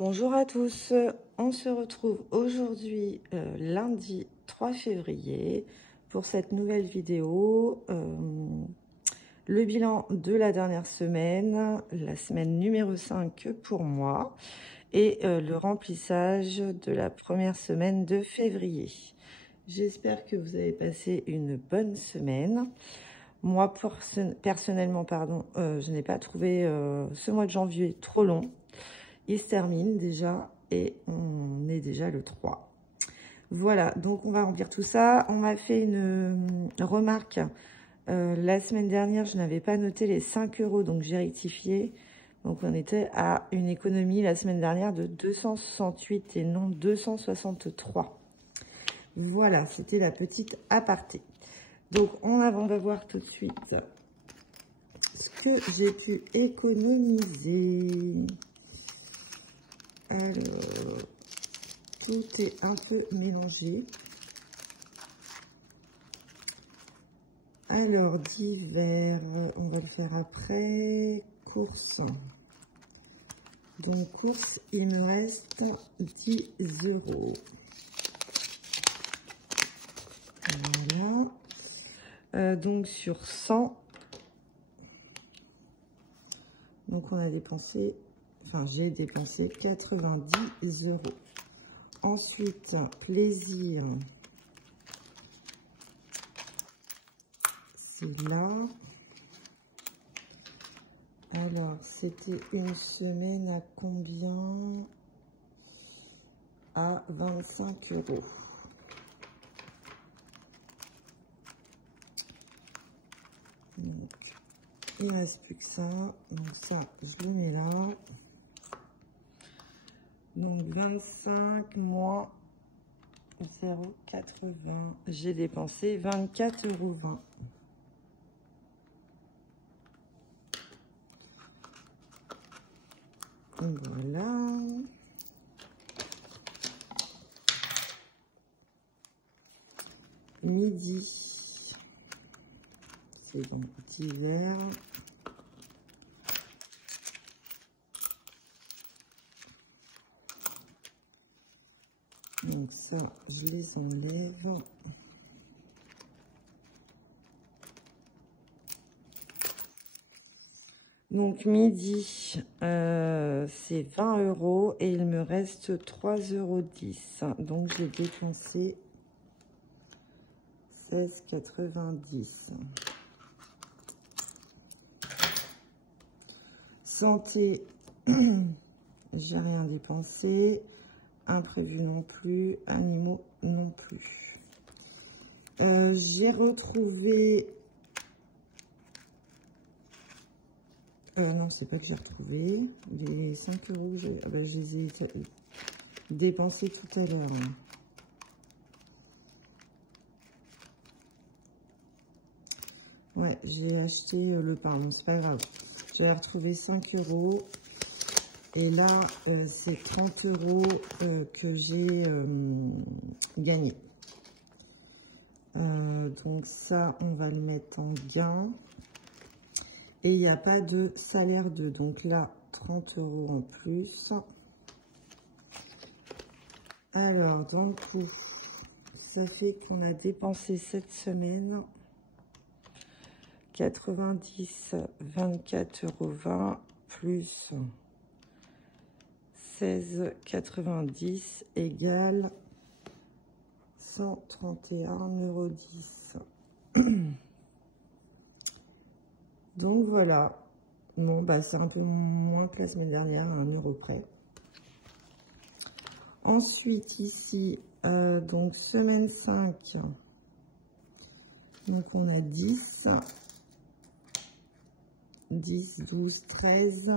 Bonjour à tous, on se retrouve aujourd'hui lundi 3 février pour cette nouvelle vidéo. Le bilan de la dernière semaine, la semaine numéro 5 pour moi, et le remplissage de la première semaine de février. J'espère que vous avez passé une bonne semaine. Moi, personnellement, je n'ai pas trouvé ce mois de janvier trop long. Il se termine déjà et on est déjà le 3. Voilà, donc on va remplir tout ça. On m'a fait une remarque. La semaine dernière, je n'avais pas noté les 5 €, donc j'ai rectifié. Donc on était à une économie la semaine dernière de 268 et non 263. Voilà, c'était la petite aparté. Donc on va voir tout de suite ce que j'ai pu économiser. Alors, tout est un peu mélangé. Alors, divers, on va le faire après. Courses. Donc, courses, il me reste 10 €. Voilà. Donc, sur 100. Donc, on a dépensé... Enfin, j'ai dépensé 90 €. Ensuite, plaisir. C'est là. Alors, c'était une semaine à combien? À 25 €. Donc, il ne reste plus que ça. Donc, ça, je le mets là. Donc 25 moins 0,80. J'ai dépensé 24,20 €. Voilà. Midi. C'est donc divers. Donc ça, je les enlève. Donc midi, c'est 20 € et il me reste 3,10 €. Donc j'ai dépensé 16,90 €. Santé, j'ai rien dépensé. Imprévu non plus, animaux non plus. J'ai retrouvé... non, c'est pas que j'ai retrouvé. Les 5 €, je les ai dépensés tout à l'heure. Ouais, j'ai acheté le pain, bon, c'est pas grave. J'ai retrouvé 5 €. Et là, c'est 30 € que j'ai gagné. Donc ça, on va le mettre en gain. Et il n'y a pas de salaire de. Donc là, 30 € en plus. Alors, dans le coup, ça fait qu'on a dépensé cette semaine 90, 24,20 € plus 16,90 égale 131,10 €. Donc voilà. Bon, bah c'est un peu moins que la semaine dernière, à 1 € près. Ensuite, ici, donc semaine 5. Donc on a 10, 10, 12, 13.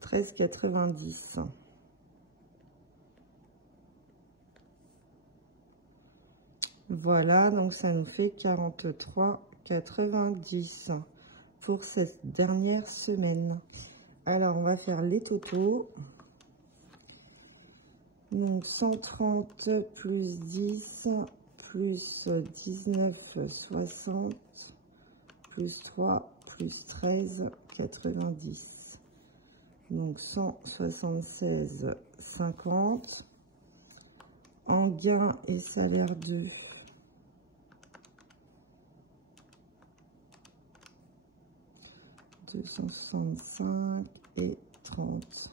13,90 €. Voilà, donc ça nous fait 43,90 € pour cette dernière semaine. Alors, on va faire les totaux. Donc, 130 plus 10 plus 19,60 plus 3 plus 13,90. Donc 176,50. En gain et salaire 2. « 265 et 30.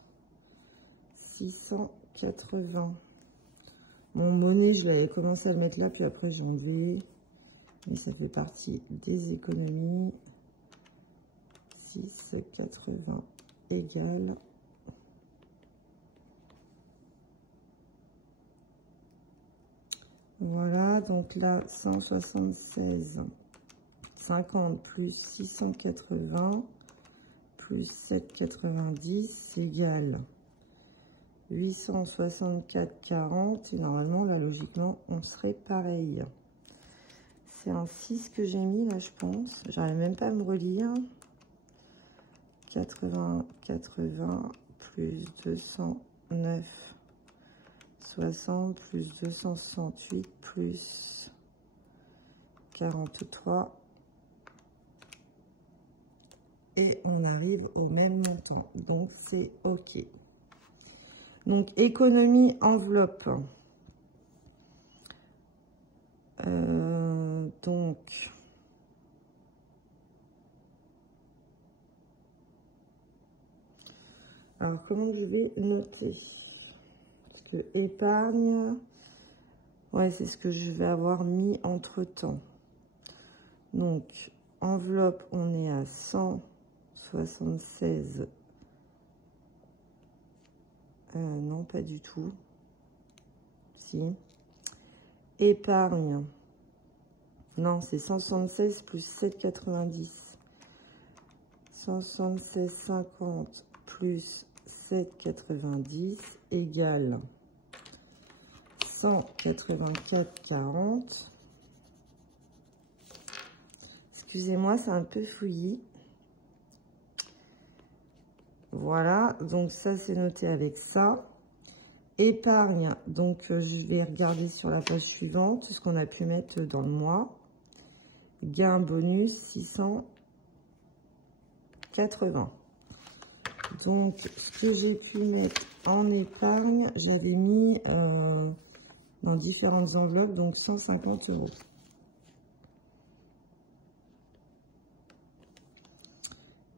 680. Mon monnaie, je l'avais commencé à le mettre là, puis après j'ai enlevé. Mais ça fait partie des économies. 6,80 égale. Voilà, donc là, 176,50 plus 680 plus 7,90 égale 864,40. Et normalement, là, logiquement, on serait pareil. C'est un 6 que j'ai mis, là, je pense. J'arrive même pas à me relire. 80 plus 209. 60 plus 268 plus 43. Et on arrive au même montant. Donc, c'est OK. Donc, économie enveloppe. Donc, alors, comment je vais noter? Parce que épargne, ouais, c'est ce que je vais avoir mis entre-temps. Donc, enveloppe, on est à 176. Non, pas du tout. Si. Épargne. Non, c'est 176 plus 7,90. 176,50 plus 7,90 égale 184,40. Excusez-moi, c'est un peu fouillis. Voilà, donc ça c'est noté avec ça. Épargne, donc je vais regarder sur la page suivante ce qu'on a pu mettre dans le mois. Gain bonus 680. Donc ce que j'ai pu mettre en épargne, j'avais mis dans différentes enveloppes, donc 150 €.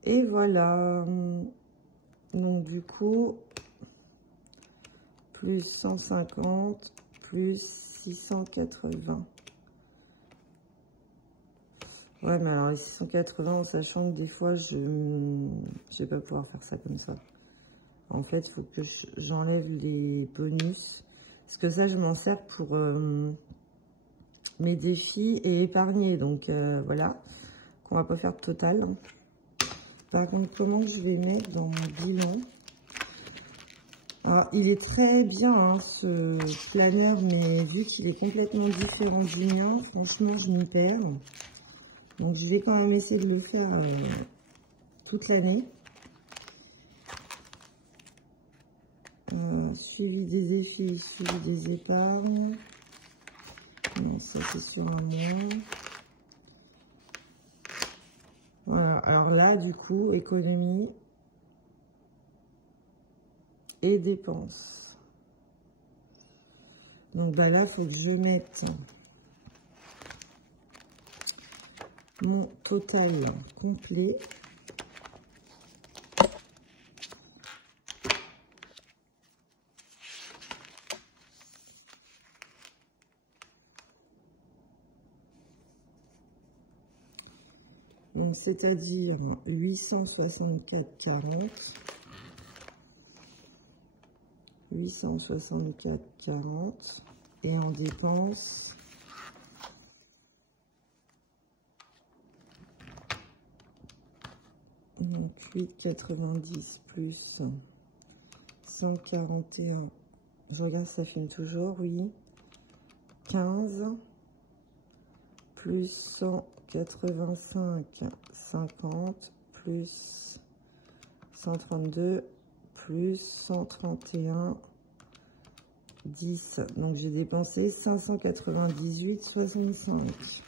Et voilà. Donc du coup, plus 150, plus 680. Ouais, mais alors les 680, en sachant que des fois, je vais pas pouvoir faire ça comme ça. En fait, il faut que j'enlève les bonus. Parce que ça, je m'en sers pour mes défis et épargner. Donc voilà, qu'on va pas faire de total. Par contre, comment je vais mettre dans mon bilan? Alors, il est très bien, hein, ce planeur, mais vu qu'il est complètement différent du mien, franchement, je m'y perds. Donc, je vais quand même essayer de le faire toute l'année. Suivi des défis, suivi des épargnes. Non, ça, c'est sur un mois. Voilà, alors là, du coup, économie et dépenses. Donc, bah là, il faut que je mette mon total complet. Donc, c'est-à-dire 864,40. 864,40. Et en dépenses, donc 8,90 plus 141. Je regarde, ça filme toujours, oui. 15 plus 185,50 plus 132 plus 131, 10. Donc j'ai dépensé 598,65.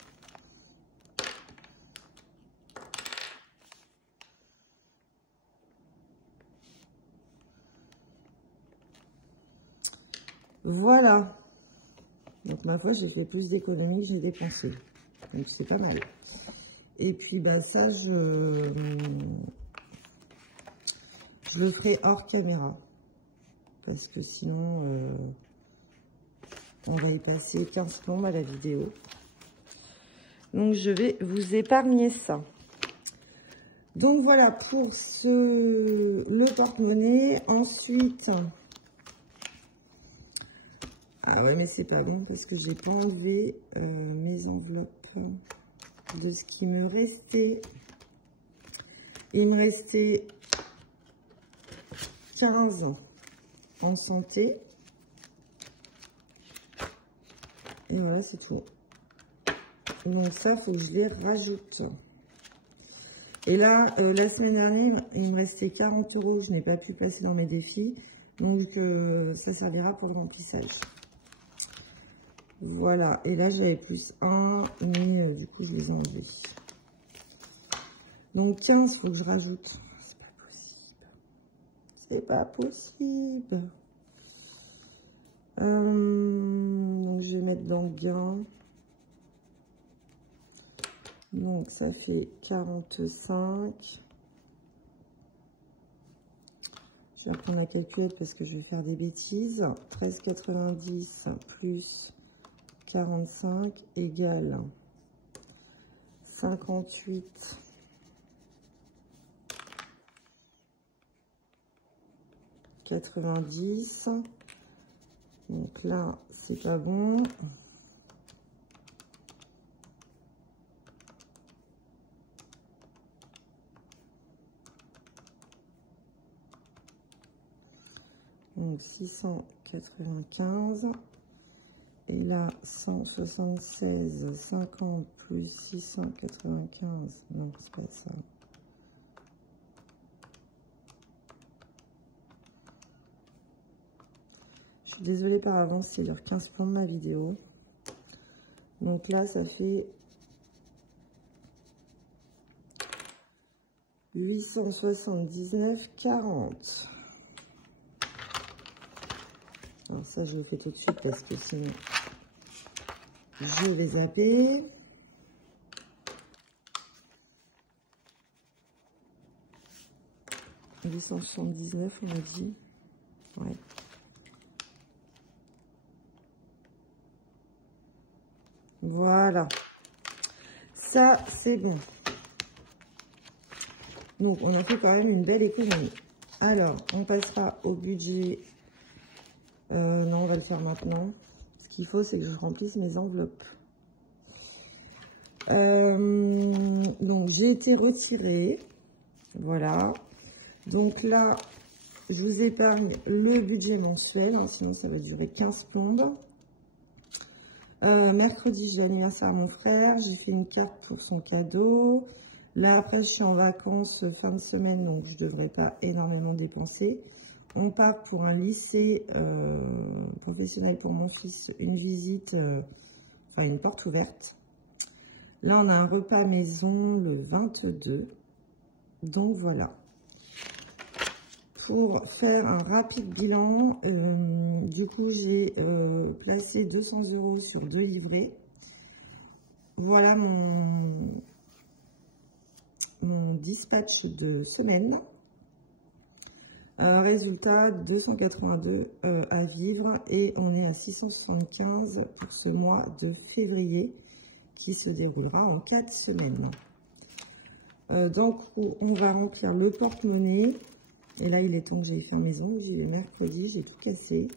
Voilà. Donc, ma foi, j'ai fait plus d'économies que j'ai dépensé. Donc, c'est pas mal. Et puis, bah, ça, je le ferai hors caméra. Parce que sinon, on va y passer 15 plombes à la vidéo. Donc, je vais vous épargner ça. Donc, voilà pour le porte-monnaie. Ensuite... Ah ouais, mais c'est pas bon parce que j'ai pas enlevé mes enveloppes de ce qui me restait. Il me restait 15 ans en santé. Et voilà, c'est tout. Donc ça, faut que je les rajoute. Et là, la semaine dernière, il me restait 40 €. Je n'ai pas pu passer dans mes défis. Donc, ça servira pour le remplissage. Voilà. Et là, j'avais plus 1. Mais du coup, je les ai enlevés. Donc, 15, il faut que je rajoute. C'est pas possible. C'est pas possible. Donc, je vais mettre dans le gain. Donc, ça fait 45. Je vais reprendre la calculette parce que je vais faire des bêtises. 13,90 plus 45 égale 58. 90. Donc là, c'est pas bon. Donc 695. Et là, 176,50 plus 695. Non, c'est pas ça. Je suis désolée par avance, c'est l'heure 15 plombs de ma vidéo. Donc là, ça fait 879,40. Alors ça, je le fais tout de suite parce que sinon, je vais zapper. « 879, on a dit. Ouais. Voilà. Ça, c'est bon. Donc, on a fait quand même une belle économie. Alors, on passera au budget. Non, on va le faire maintenant. Ce qu'il faut, c'est que je remplisse mes enveloppes. Donc, j'ai été retirée. Voilà. Donc là, je vous épargne le budget mensuel. Hein, sinon, ça va durer 15 plombes. Mercredi, j'ai l'anniversaire à mon frère. J'ai fait une carte pour son cadeau. Là, après, je suis en vacances fin de semaine, donc je ne devrais pas énormément dépenser. On part pour un lycée professionnel pour mon fils, une visite, enfin une porte ouverte. Là, on a un repas maison le 22. Donc, voilà. Pour faire un rapide bilan, du coup, j'ai placé 200 € sur 2 livrets. Voilà mon dispatch de semaine. Résultat, 282 à vivre et on est à 675 pour ce mois de février qui se déroulera en 4 semaines. Donc, on va remplir le porte-monnaie. Et là, il est temps que j'aille faire mes ongles. J'y vais mercredi, j'ai tout cassé.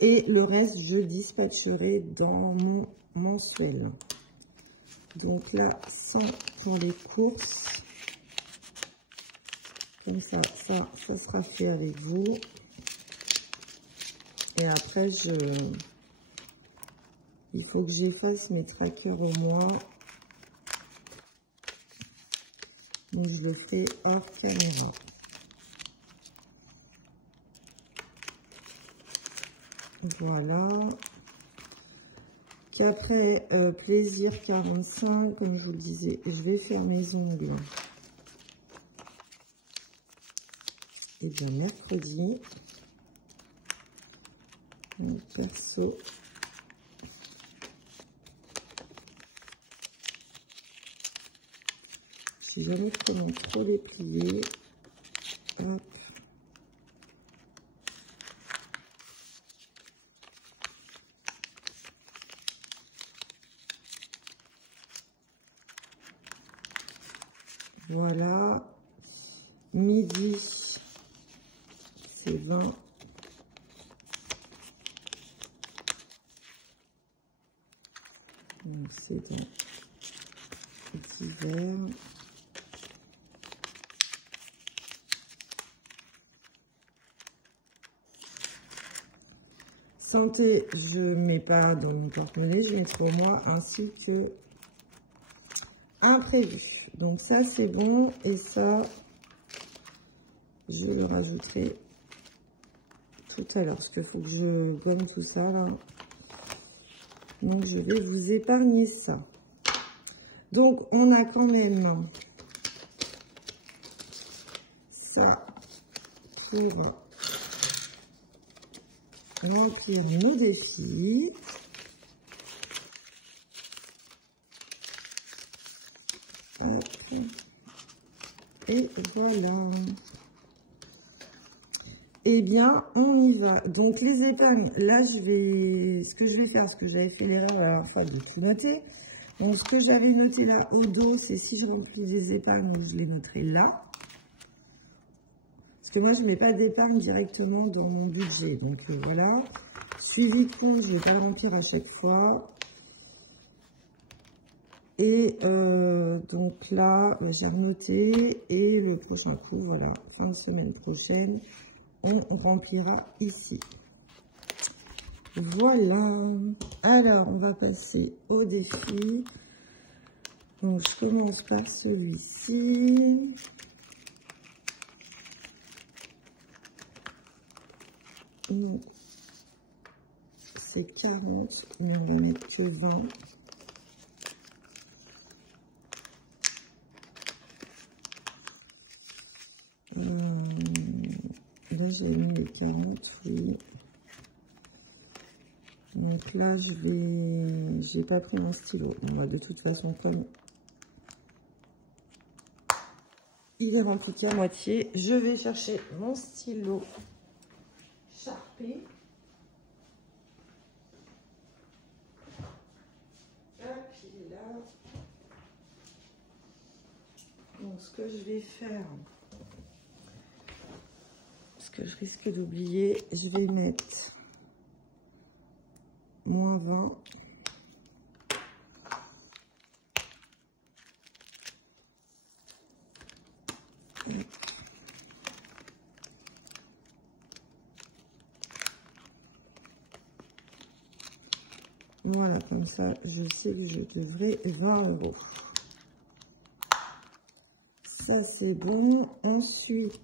Et le reste, je dispatcherai dans mon mensuel. Donc là, 100 pour les courses. Comme ça, ça sera fait avec vous. Et après, il faut que j'efface mes trackers au mois. Donc, je le ferai hors caméra. Voilà. Qu'après, plaisir 45, comme je vous le disais, je vais faire mes ongles. Et bien, mercredi. Donc, perso. Je sais jamais comment trop les plier. Hop. Voilà. Midi, c'est 20. Donc c'est dans petit verre. Santé, je ne mets pas dans mon porte-monnaie, je mettrai au moins ainsi que imprévu. Donc ça c'est bon et ça je le rajouterai tout à l'heure parce qu'il faut que je gomme tout ça là. Donc je vais vous épargner ça. Donc on a quand même ça pour remplir nos défis. Hop. Et voilà. Eh bien, on y va. Donc, les épingles, là, ce que je vais faire, ce que j'avais fait l'erreur la dernière fois de tout noter. Donc, ce que j'avais noté là au dos, c'est si je remplis les épingles, je les noterai là. Parce que moi, je ne mets pas d'épargne directement dans mon budget. Donc, voilà. Silicone, je ne vais pas le remplir à chaque fois. Et donc là, j'ai renoté. Et le prochain coup, voilà, fin de semaine prochaine, on remplira ici. Voilà. Alors, on va passer au défi. Donc, je commence par celui-ci. Non, c'est 40, mais on va mettre que 20. Là, j'ai mis les 40, oui. Donc là, j'ai pas pris un stylo. Bon, bah, de toute façon, comme il est rempli qu'à moitié, je vais chercher mon stylo Sharpie. Hop, il est là. Donc, ce que je vais faire, ce que je risque d'oublier, je vais mettre moins 20. Voilà, comme ça, je sais que je devrais 20 €. Ça, c'est bon. Ensuite,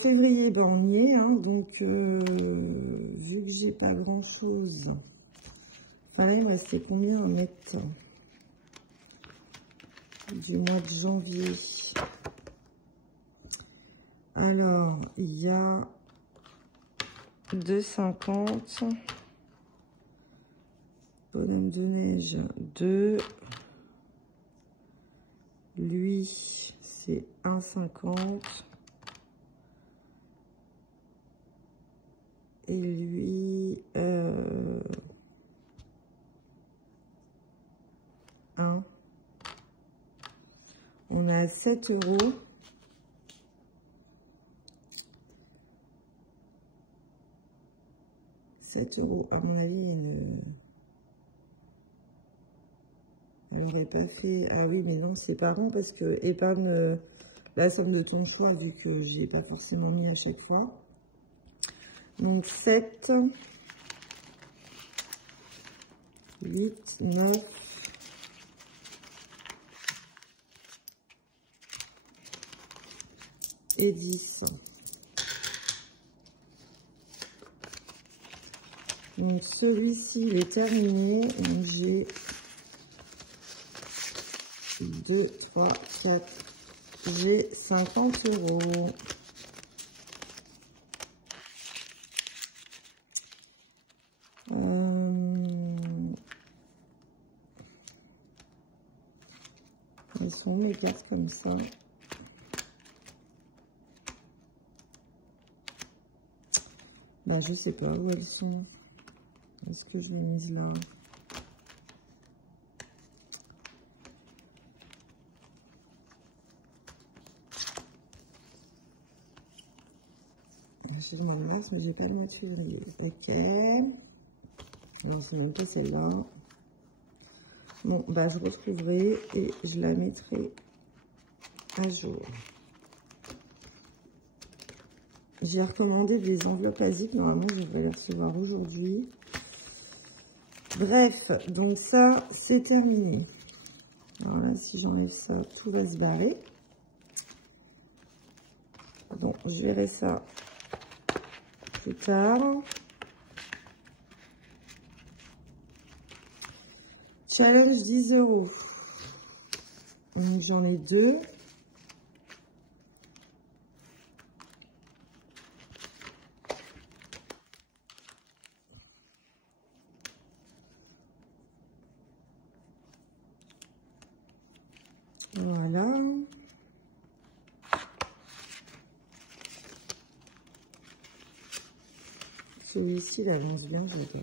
février, ben on y est, hein, donc vu que j'ai pas grand chose, enfin là il me restait combien à mettre du mois de janvier? Alors il y a 2,50, bonhomme de neige 2, lui c'est 1,50. Et lui, 1. On a 7 €. À mon avis, elle n'aurait pas fait. Ah oui, mais non, c'est pas rond parce que épargne la somme de ton choix, vu que j'ai pas forcément mis à chaque fois. Donc 7, 8, 9, et 10. Donc celui-ci, il est terminé. Donc j'ai 2, 3, 4, j'ai 50 €. Elles sont mes cartes comme ça. Bah, je sais pas où elles sont. Est-ce que je les mise là? C'est le mois de mars, mais j'ai pas le mois de février. Ok. Non, c'est même pas celle-là. Bon, bah, je retrouverai et je la mettrai à jour. J'ai recommandé des enveloppes à zip. Normalement, je devrais les recevoir aujourd'hui. Bref, donc ça, c'est terminé. Alors là, si j'enlève ça, tout va se barrer. Donc, je verrai ça plus tard. Challenge 10 €. Donc, j'en ai 2. Voilà. Celui-ci, il avance bien, j'adore.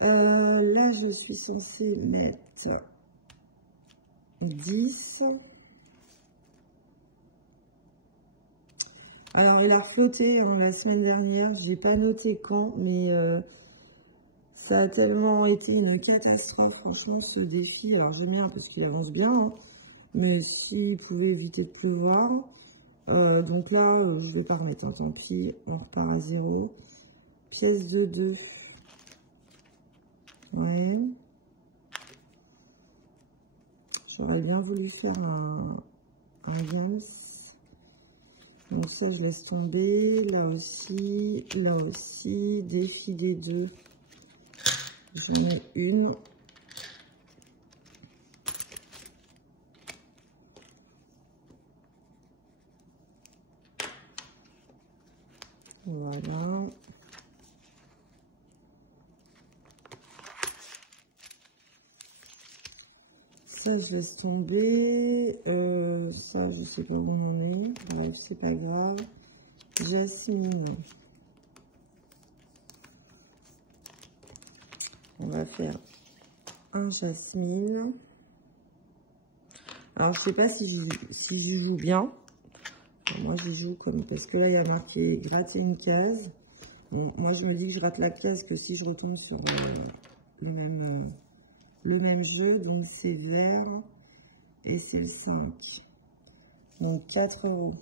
Là, je suis censée mettre 10. Alors, il a reflotté la semaine dernière. J'ai pas noté quand, mais ça a tellement été une catastrophe, franchement, ce défi. Alors, j'aime bien parce qu'il avance bien, hein, mais s'il pouvait éviter de pleuvoir. Donc là, je vais pas remettre, hein, tant pis, on repart à 0. Pièce de 2. Ouais. J'aurais bien voulu faire un Yams. Donc ça, je laisse tomber. Là aussi, là aussi. Défi des 2. J'en ai une. Voilà. Ça, je laisse tomber. Ça, je sais pas où on en est. Bref, c'est pas grave. Jasmine. On va faire un jasmine. Alors, je sais pas si je joue bien. Moi, je joue comme... Parce que là, il y a marqué gratter une case. Bon, moi, je me dis que je rate la case que si je retombe sur le même jeu. Donc, c'est vert. Et c'est le 5. Donc, 4 €.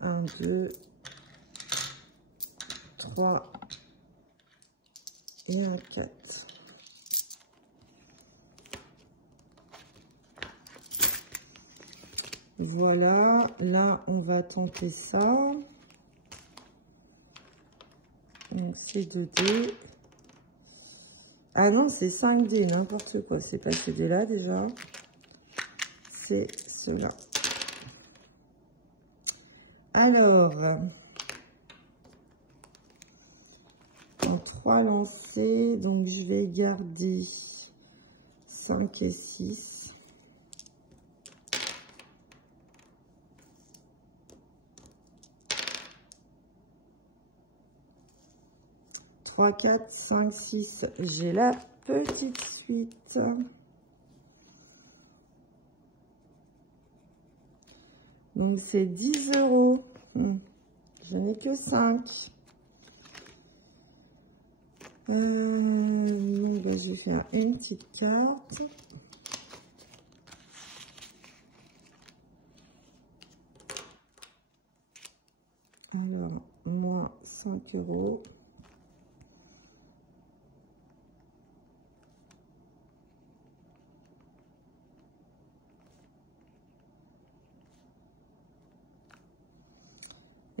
Un, 2, 3 et un 4. Voilà, là on va tenter ça. Donc c'est 2D. Ah non, c'est 5D, n'importe quoi. C'est pas ce dé là déjà. C'est cela. Alors, en 3 lancers, donc je vais garder 5 et 6. Trois, 4, 5, 6. J'ai la petite suite. Donc, c'est 10 €. Je n'ai que 5. Donc, bah, je vais faire une petite carte. Alors, moins 5 €.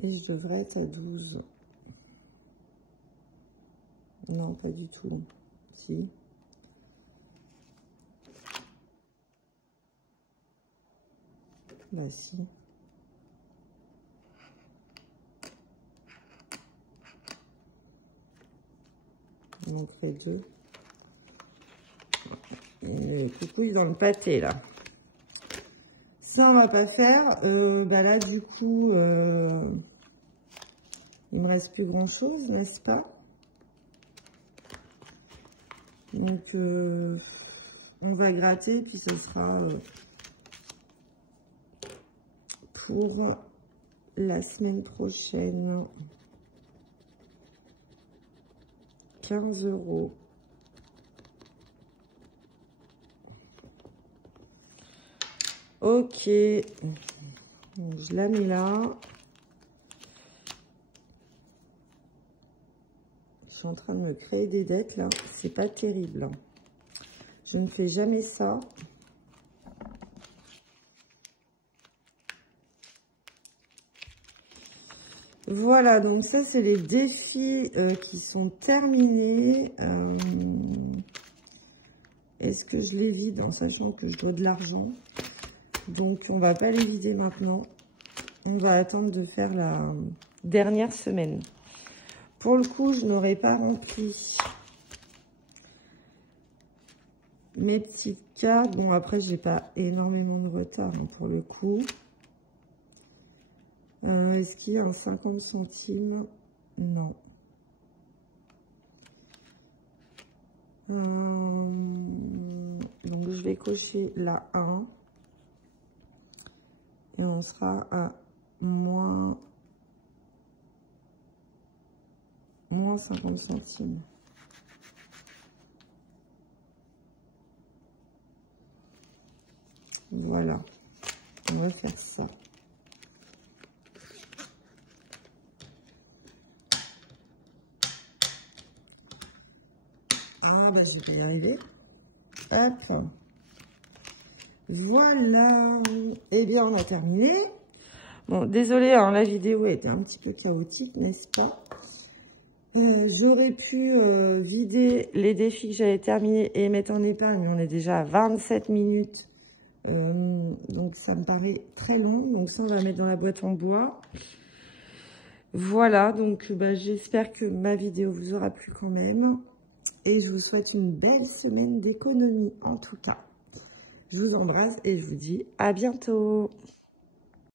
Et je devrais être à 12. Non, pas du tout. Si. Bah si. Il manquerait 2. Le coucouille dans le pâté, là. Ça, on va pas faire. Bah là, du coup, il me reste plus grand-chose, n'est-ce pas? Donc, on va gratter, puis ce sera pour la semaine prochaine. 15 €. Ok. Donc, je la mets là. Je suis en train de me créer des dettes, là. C'est pas terrible. Je ne fais jamais ça. Voilà, donc ça, c'est les défis qui sont terminés. Est-ce que je les vide en sachant que je dois de l'argent? Donc, on va pas les vider maintenant. On va attendre de faire la dernière semaine. Pour le coup, je n'aurais pas rempli mes petites cartes. Bon, après, j'ai pas énormément de retard hein, pour le coup. Est-ce qu'il y a un 50 centimes? Non. Donc, je vais cocher la 1. Et on sera à moins 50 centimes. Voilà. On va faire ça. Ah, bah, j'ai pu y arriver. Hop. Voilà. Eh bien, on a terminé. Bon, désolé, hein, la vidéo était un petit peu chaotique, n'est-ce pas? J'aurais pu vider les défis que j'avais terminés et mettre en épargne, mais on est déjà à 27 minutes. Donc, ça me paraît très long. Donc, ça, on va mettre dans la boîte en bois. Voilà, donc bah, j'espère que ma vidéo vous aura plu quand même. Et je vous souhaite une belle semaine d'économie, en tout cas. Je vous embrasse et je vous dis à bientôt.